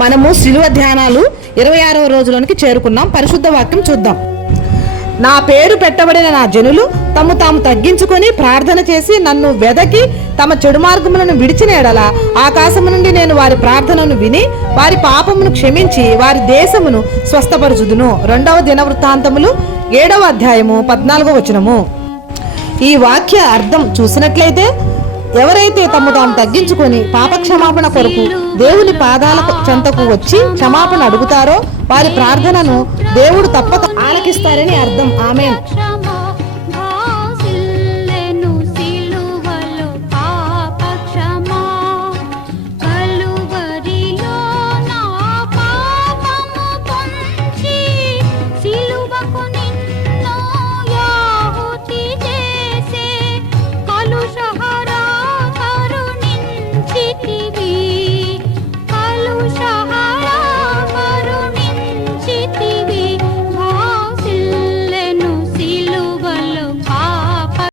మనము శిలువ ధ్యానాలు 26వ రోజులోనికి చేరుకున్నాం. పరిశుద్ధ వాక్యం చూద్దాం. నా పేరు పెట్టబడిన నా జనులు తమ తాము తగ్గించుకొని ప్రార్థన చేసి నన్ను వెదకి తమ చెడు మార్గములను విడిచిన ఎడల ఆకాశము నుండి నేను వారి ప్రార్థనను విని వారి పాపమును క్షమించి వారి దేశమును స్వస్థపరచుదును. 2వ దినవృత్తాంతములు 7వ అధ్యాయము 14వ వచనము. ఈ వాక్య అర్థం చూసినట్లయితే ఎవరైతే తమ తాము తగ్గించుకొని పాపక్షమాపణ కొరకు దేవుని పాదాల చెంతకు వచ్చి క్షమాపణ అడుగుతారో వారి ప్రార్థనను దేవుడు తప్పక ఆలకిస్తారని అర్థం. ఆమేన్.